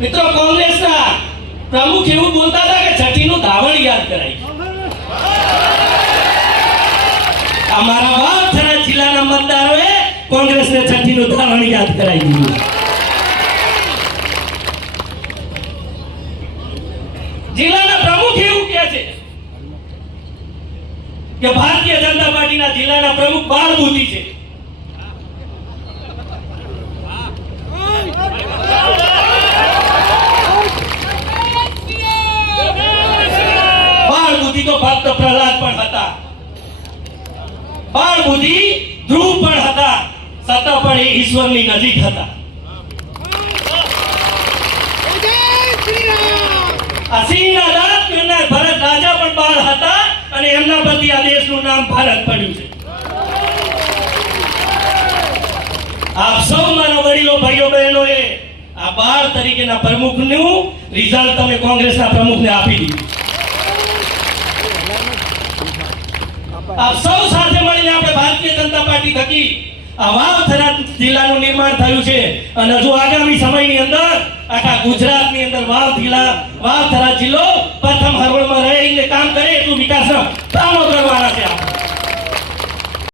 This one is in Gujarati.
મિત્રો કોંગ્રેસના પ્રમુખ એવું બોલતા હતા કે છઠ્ઠીનું ધાવણ યાદ કરાય. અમારા વાવથરા જિલ્લાના મતદારોએ કોંગ્રેસને છઠ્ઠીનું ધાવણ યાદ કરાવી દીધું. જિલ્લાના પ્રમુખ એવું કહે છે કે ભારતીય જનતા પાર્ટીના જિલ્લાના પ્રમુખ બાળ બુદ્ધિ છે. બાળ બુદ્ધિ તો ભક્ત પ્રહલાદ પણ હતા, બાળ બુદ્ધિ ધ્રુવ પણ હતા, છતાં પણ એ ઈશ્વરની નજીક હતા. આ સિંહના દાંત કરનાર ભરત રાજા પણ બાળ હતા અને એમના પરથી આ દેશનું નામ ભારત પડ્યું છે. આપ સૌ મારા વડીલો ભાઈઓ બહેનોએ આ બાળ તરીકેના પ્રમુખનું રિઝલ્ટ તમે કોંગ્રેસના પ્રમુખને આપી દીધું. આપ સૌ સાથે મળીને આપણે ભારતીય જનતા પાર્ટી થકી આ વાવથરા જિલ્લાનું નિર્માણ થયું છે અને હજુ આગામી સમયની અંદર આખા ગુજરાતની અંદર વાવથરા જિલ્લો પ્રથમ હરોળમાં રહીને કામ કરે એટલું વિકાસના કામો કરવાના છે.